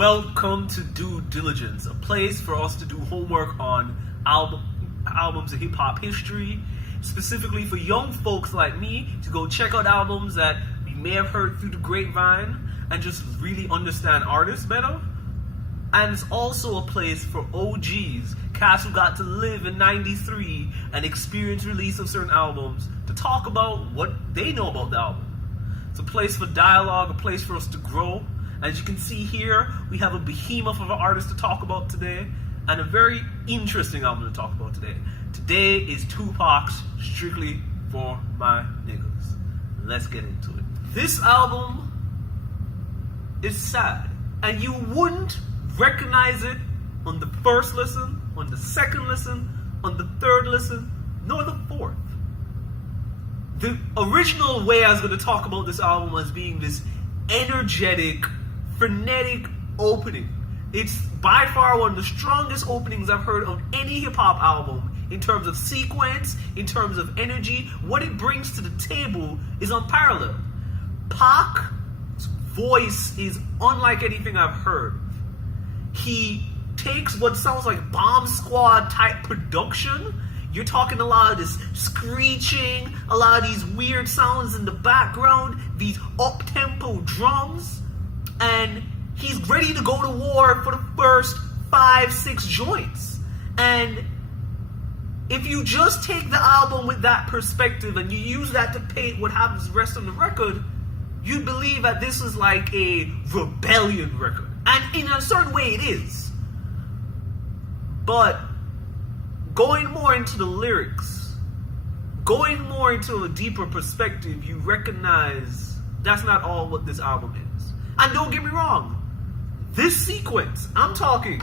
Welcome to Due Diligence, a place for us to do homework on albums of hip-hop history, specifically for young folks like me to go check out albums that we may have heard through the grapevine and just really understand artists better. And it's also a place for OGs, cats who got to live in '93 and experience release of certain albums, to talk about what they know about the album. It's a place for dialogue, a place for us to grow. As you can see here, we have a behemoth of an artist to talk about today, and a very interesting album to talk about today. Today is Tupac's Strictly for My Niggas. Let's get into it. This album is sad, and you wouldn't recognize it on the first listen, on the second listen, on the third listen, nor the fourth. The original way I was going to talk about this album as being this energetic, frenetic opening. It's by far one of the strongest openings I've heard of any hip-hop album in terms of sequence, in terms of energy. What it brings to the table is unparalleled. Pac's voice is unlike anything I've heard. He takes what sounds like Bomb Squad type production. You're talking a lot of this screeching, a lot of these weird sounds in the background, these up-tempo drums, and he's ready to go to war for the first 5-6 joints. And if you just take the album with that perspective and you use that to paint what happens the rest of the record, you'd believe that this is like a rebellion record. And in a certain way it is. But going more into the lyrics, going more into a deeper perspective, you recognize that's not all what this album is. And don't get me wrong, this sequence, I'm talking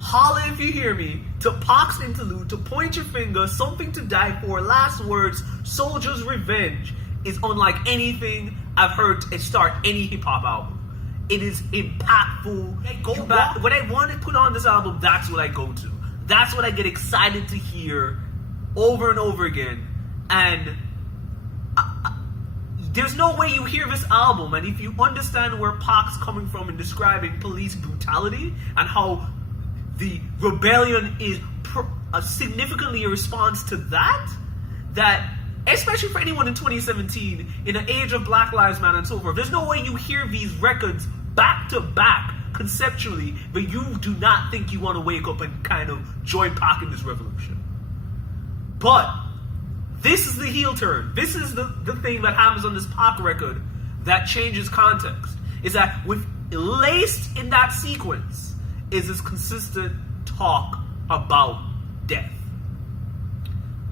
Holla If You Hear Me, to Pac's interlude, to Point Your Finger, Something to Die For, Last Words, Soldier's Revenge, is unlike anything I've heard to start any hip-hop album. It is impactful. When I want to put on this album, that's what I go to. That's what I get excited to hear over and over again. And there's no way you hear this album, and if you understand where Pac's coming from in describing police brutality and how the rebellion is significantly a response to that, especially for anyone in 2017, in an age of Black Lives Matter and so forth, there's no way you hear these records back to back conceptually, but you do not think you want to wake up and kind of join Pac in this revolution. But this is the heel turn. This is the thing that happens on this Pac record that changes context. Is that with laced in that sequence is this consistent talk about death.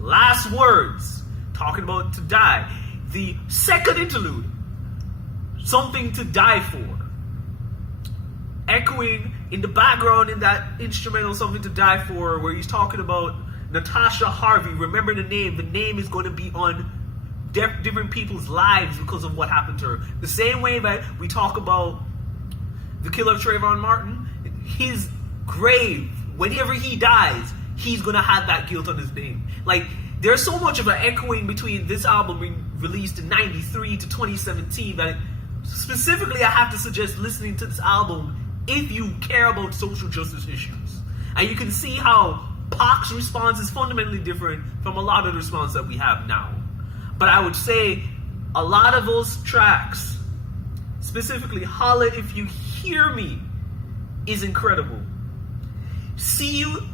Last Words, talking about to die. The second interlude, Something to Die For, echoing in the background in that instrumental Something to Die For, where he's talking about Natasha Harvey. Remember the name. The name is going to be on different people's lives because of what happened to her. The same way that we talk about the killer of Trayvon Martin, his grave, whenever he dies, he's going to have that guilt on his name. Like, there's so much of an echoing between this album being released in '93 to 2017 that specifically I have to suggest listening to this album if you care about social justice issues. And you can see how Pac's response is fundamentally different from a lot of the response that we have now. But I would say a lot of those tracks, specifically Holla If You Hear Me, is incredible. See you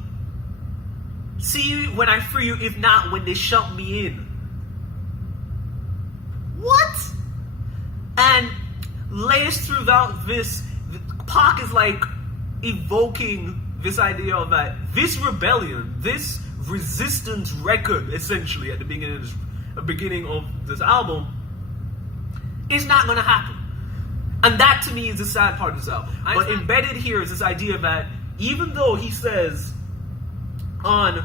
when I free you, if not when they shut me in. What? And laced throughout this, Pac is like evoking this idea of that this rebellion, this resistance record, essentially at the beginning of this album, is not going to happen. And that to me is the sad part of this album. But embedded here is this idea that even though he says on,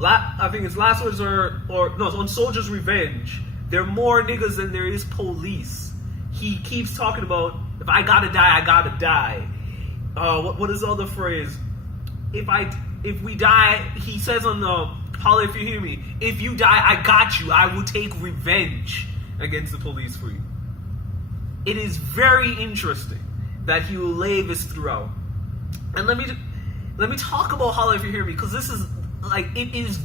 I think it's Last Words it's on Soldier's Revenge, there are more niggas than there is police. He keeps talking about, if I gotta die, I gotta die. What is the other phrase? If we die, he says on the Holla If You Hear Me, if you die, I got you. I will take revenge against the police for you. It is very interesting that he will lay this throughout. And let me talk about Holla If You Hear Me, because this is like, it is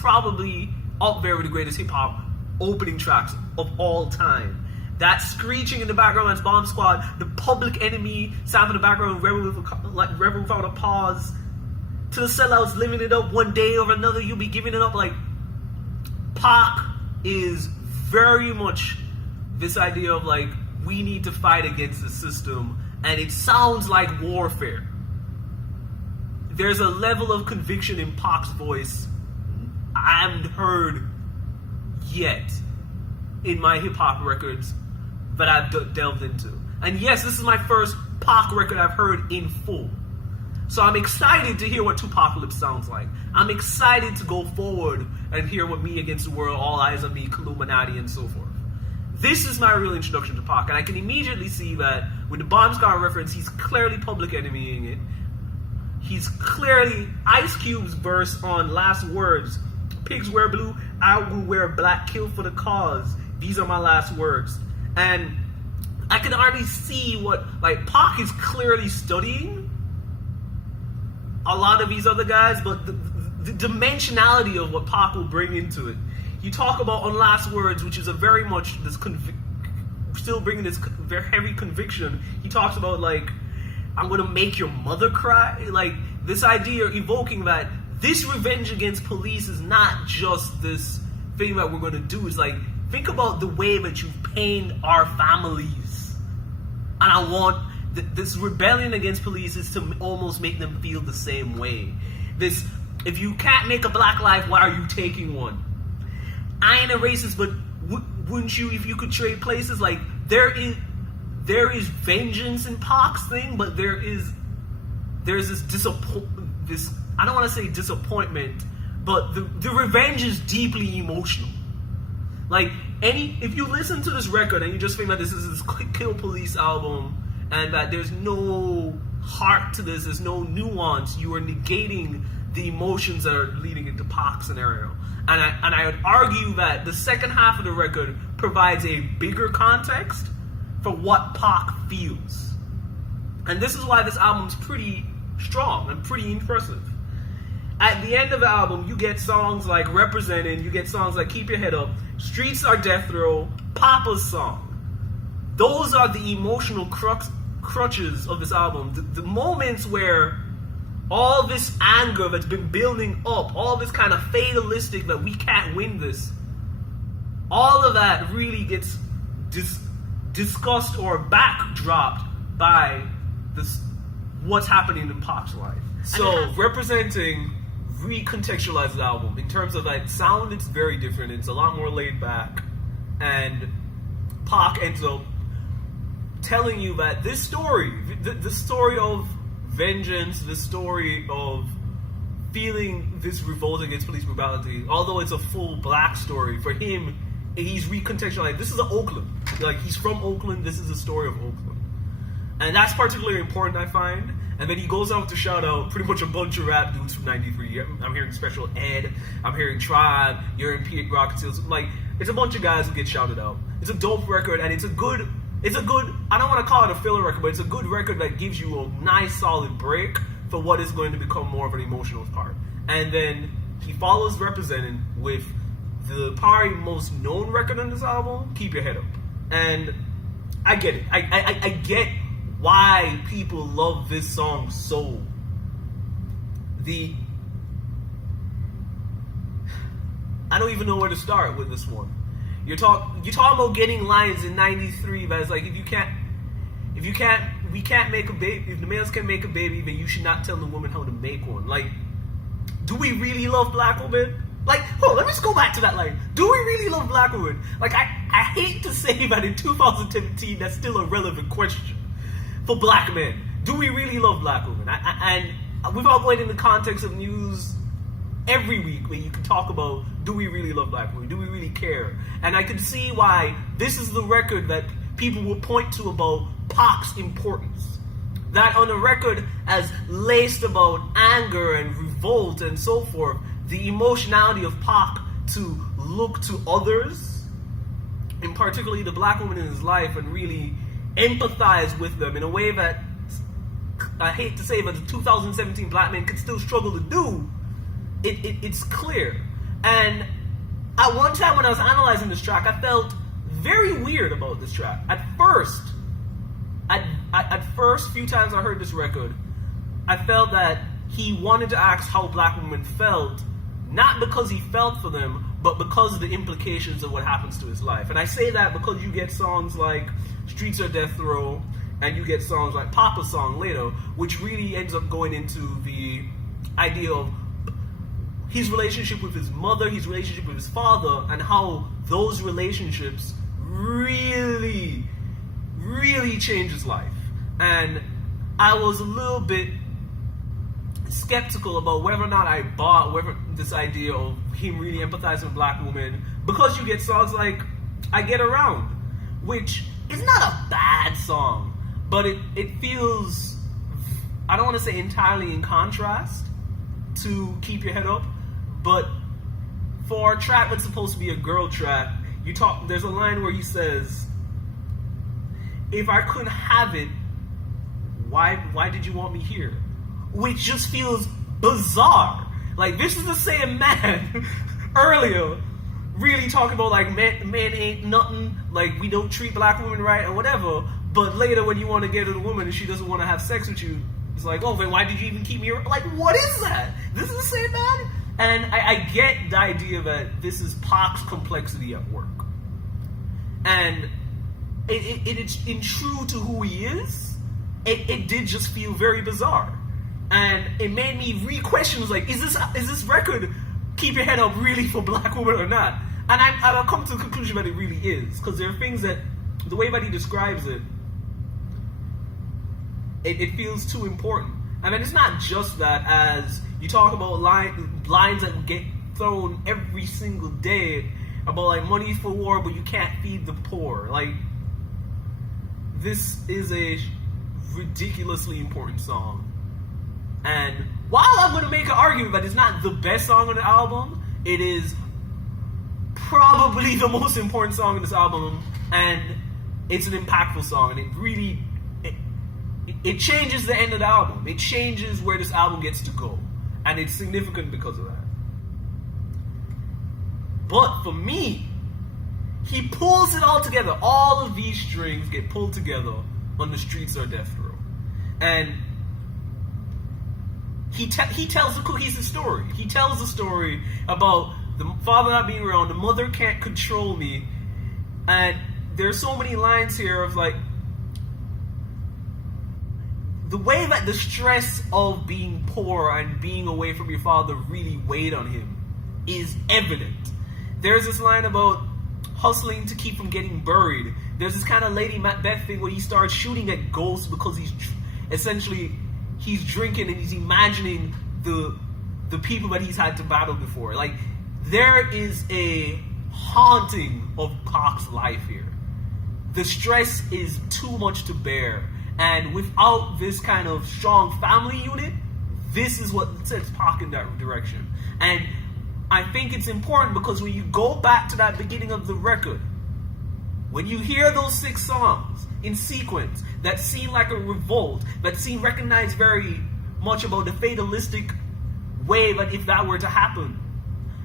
probably up there with the greatest hip hop opening tracks of all time. That screeching in the background as Bomb Squad, the Public Enemy sound in the background, Rebel Without a Pause, to the sellouts living it up one day or another, you'll be giving it up. Like, Pac is very much this idea of like, we need to fight against the system, and it sounds like warfare. There's a level of conviction in Pac's voice I haven't heard yet in my hip-hop records that I've delved into. And yes, this is my first Pac record I've heard in full. So I'm excited to hear what Tupacalypse sounds like. I'm excited to go forward and hear what Me Against the World, All Eyes on Me, Illuminati, and so forth. This is my real introduction to Pac, and I can immediately see that with the Bomb Squad reference, he's clearly Public Enemying it. He's clearly Ice Cube's verse on Last Words. Pigs wear blue, I will wear black, kill for the cause. These are my last words. And I can already see what, like, Pac is clearly studying a lot of these other guys, but the dimensionality of what Pac will bring into it. You talk about on Last Words, which is a very much this still bringing this very heavy conviction. He talks about like, I'm gonna make your mother cry. Like, this idea evoking that this revenge against police is not just this thing that we're gonna do. It's like, think about the way that you've pained our families, and I want this rebellion against police is to almost make them feel the same way. This, if you can't make a black life, why are you taking one? I ain't a racist, but wouldn't you if you could trade places? Like, there is vengeance in Pac's thing, but there's this I don't want to say disappointment, but the revenge is deeply emotional. Like, if you listen to this record and you just think that this is this Kill Police album and that there's no heart to this, there's no nuance, you are negating the emotions that are leading into Pac's scenario. And I would argue that the second half of the record provides a bigger context for what Pac feels. And this is why this album's pretty strong and pretty impressive. At the end of the album, you get songs like Representing, you get songs like Keep Your Head Up, Streets Are Death Row, Papa's Song. Those are the emotional crutches of this album. The moments where all this anger that's been building up, all this kind of fatalistic that we can't win this, all of that really gets discussed or backdropped by this, what's happening in Pac's life. So Representing recontextualizes the album. In terms of like sound, it's very different. It's a lot more laid back. And Pac ends up telling you that this story, the story of vengeance, the story of feeling this revolt against police brutality, although it's a full black story, for him, he's recontextualized. This is Oakland. Like, he's from Oakland. This is the story of Oakland. And that's particularly important, I find. And then he goes out to shout out pretty much a bunch of rap dudes from 93. I'm hearing Special Ed. I'm hearing Tribe. You're in Pete Rock Seals. Like, it's a bunch of guys who get shouted out. It's a dope record, and it's a good, I don't want to call it a filler record, but it's a good record that gives you a nice solid break for what is going to become more of an emotional part. And then he follows Representing with the probably most known record on this album, Keep Your Head Up. And I get it. I get why people love this song so. I don't even know where to start with this one. You're talking about getting lines in '93 that's like, we can't make a baby. If the males can make a baby, then you should not tell the woman how to make one. Like, do we really love black women? Like, let me just go back to that line. Do we really love black women? Like, I hate to say that in 2017, that's still a relevant question for black men. Do we really love black women? And without going in the context of news every week where you can talk about, do we really love black women? Do we really care? And I can see why this is the record that people will point to about Pac's importance. That on a record as laced about anger and revolt and so forth, the emotionality of Pac to look to others, and particularly the black woman in his life, and really empathize with them in a way that I hate to say, but the 2017 black man can still struggle to do. It's clear. And at one time when I was analyzing this track, I felt very weird about this track. At first, few times I heard this record, I felt that he wanted to ask how black women felt, not because he felt for them, but because of the implications of what happens to his life. And I say that because you get songs like Streets or Death Row, and you get songs like Papa's song later, which really ends up going into the idea of his relationship with his mother, his relationship with his father, and how those relationships really, really change his life. And I was a little bit skeptical about whether or not I bought this idea of him really empathizing with black women, because you get songs like I Get Around, which is not a bad song, but it feels, I don't want to say entirely in contrast to Keep Your Head Up, but for a track that's supposed to be a girl track, there's a line where he says, if I couldn't have it, why did you want me here? Which just feels bizarre. Like, this is the same man earlier really talking about like men ain't nothing, like we don't treat black women right or whatever, but later when you want to get at a woman and she doesn't want to have sex with you, it's like, oh, then why did you even keep me around? Like, what is that? This is the same man? And I get the idea that this is Pac's complexity at work. And it's in true to who he is, it did just feel very bizarre. And it made me re-question, like, is this record Keep Your Head Up really for black women or not? And I'll come to the conclusion that it really is, because there are things that, the way that he describes it, it feels too important. I mean, it's not just that, as you talk about lines that get thrown every single day about like money for war, but you can't feed the poor. Like, this is a ridiculously important song. And while I'm going to make an argument that it's not the best song on the album, it is probably the most important song on this album, and it's an impactful song, and it really it changes the end of the album. It changes where this album gets to go, and it's significant because of that. But for me, he pulls it all together. All of these strings get pulled together on the Streets or Death Row, and he tells the cohesive story. He tells the story about the father not being around, the mother can't control me, and there's so many lines here of like the way that the stress of being poor and being away from your father really weighed on him is evident. There's this line about hustling to keep from getting buried. There's this kind of Lady Macbeth thing where he starts shooting at ghosts because he's drinking and he's imagining the people that he's had to battle before. Like, there is a haunting of Pac's life here. The stress is too much to bear. And without this kind of strong family unit, this is what sets Pac in that direction. And I think it's important because when you go back to that beginning of the record, when you hear those 6 songs in sequence that seem like a revolt, that seem recognized very much about the fatalistic way that if that were to happen,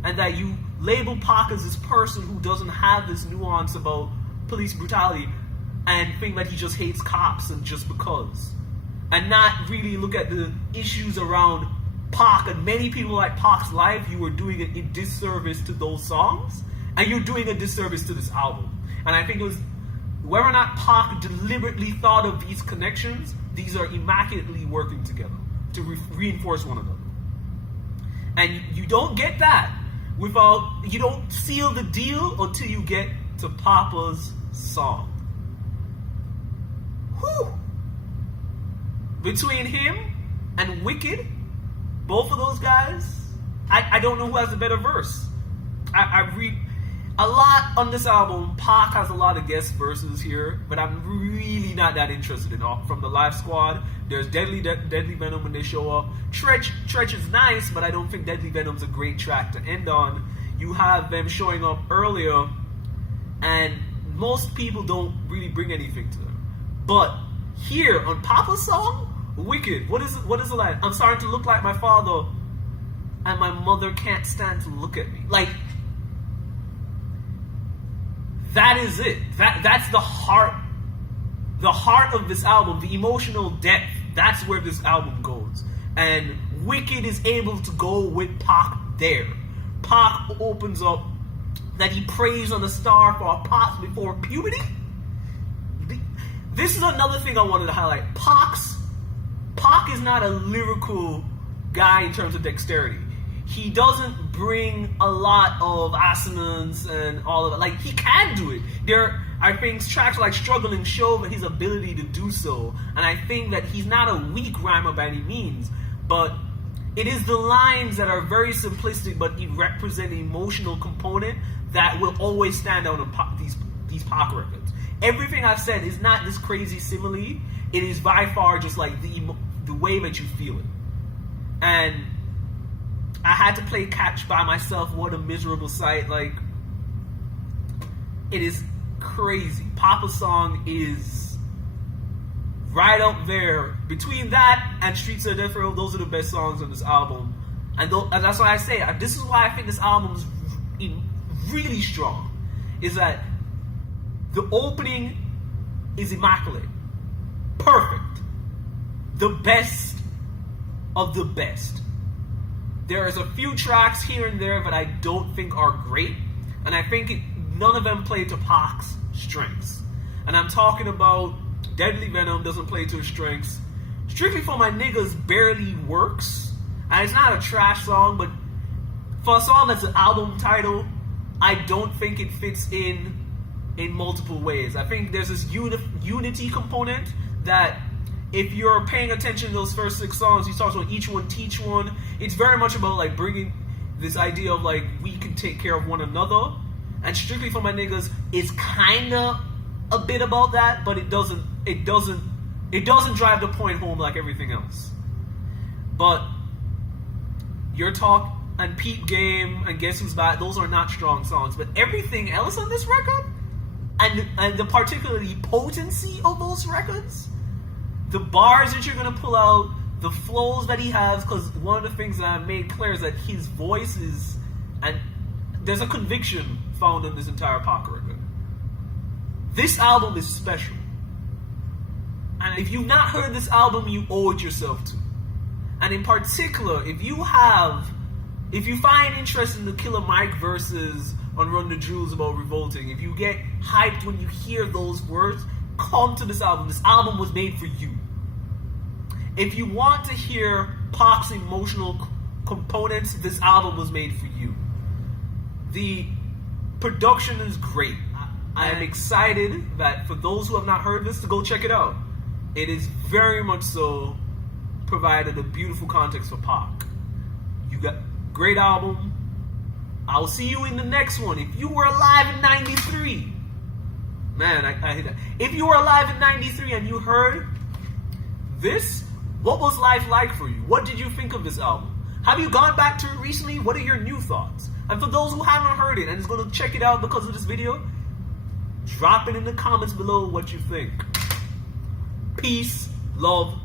and that you label Pac as this person who doesn't have this nuance about police brutality and think that he just hates cops and just because, and not really look at the issues around Pac and many people like Pac's life, you are doing a disservice to those songs, and you're doing a disservice to this album. And I think it was, whether or not Pac deliberately thought of these connections, these are immaculately working together to reinforce one another. And you don't get that you don't seal the deal until you get to Papa's song. Whew. Between him and Wicked, both of those guys, I don't know who has a better verse. I read a lot on this album. Pac has a lot of guest verses here, but I'm really not that interested in all. From the Live Squad, there's Deadly Venom when they show up. Tretch is nice, but I don't think Deadly Venom's a great track to end on. You have them showing up earlier, and most people don't really bring anything to them. But here on Papa's song, Wicked, what is the line? I'm starting to look like my father, and my mother can't stand to look at me. Like, that is it. That's the heart of this album, the emotional depth. That's where this album goes. And Wicked is able to go with Pac there. Pac opens up that he prays on the star for Pac before puberty. This is another thing I wanted to highlight. Pac is not a lyrical guy in terms of dexterity. He doesn't bring a lot of assonance and all of it. Like, he can do it. There are things, tracks like Struggling show his ability to do so. And I think that he's not a weak rhymer by any means. But it is the lines that are very simplistic, but represent an emotional component that will always stand out on these Pac records. Everything I've said is not this crazy simile. It is by far just like the way that you feel it. And I had to play catch by myself. What a miserable sight. Like, it is crazy. Papa's song is right up there. Between that and Streets of Death Row, those are the best songs on this album. And that's why I say, this is why I think this album is really strong. Is that the opening is immaculate. Perfect. The best of the best. There's a few tracks here and there that I don't think are great, and I think none of them play to Pac's strengths. And I'm talking about Deadly Venom doesn't play to his strengths. Strictly for My Niggas barely works, and it's not a trash song, but for a song that's an album title, I don't think it fits in multiple ways. I think there's this unity component that if you're paying attention to those first 6 songs, he talks about each one teach one. It's very much about like bringing this idea of like we can take care of one another. And Strictly for My Niggas is kind of a bit about that, but it doesn't drive the point home like everything else. But Your Talk and Peep Game and Guess Who's Back, those are not strong songs. But everything else on this record, and the particularly potency of those records, the bars that you're going to pull out, the flows that he has, because one of the things that I made clear is that his voice is, and there's a conviction found in this entire Pac record. This album is special. And if you've not heard this album, you owe it yourself to. And in particular, if you find interest in the Killer Mike verses on Run the Jewels about revolting, if you get hyped when you hear those words, come to this album. This album was made for you. If you want to hear Pac's emotional components, this album was made for you. The production is great. I am excited that for those who have not heard this to go check it out. It is very much so provided a beautiful context for Pac. You got great album. I'll see you in the next one. If you were alive in 93, man, I hate that. If you were alive in 93 and you heard this, what was life like for you? What did you think of this album? Have you gone back to it recently? What are your new thoughts? And for those who haven't heard it and is going to check it out because of this video, drop it in the comments below what you think. Peace, love,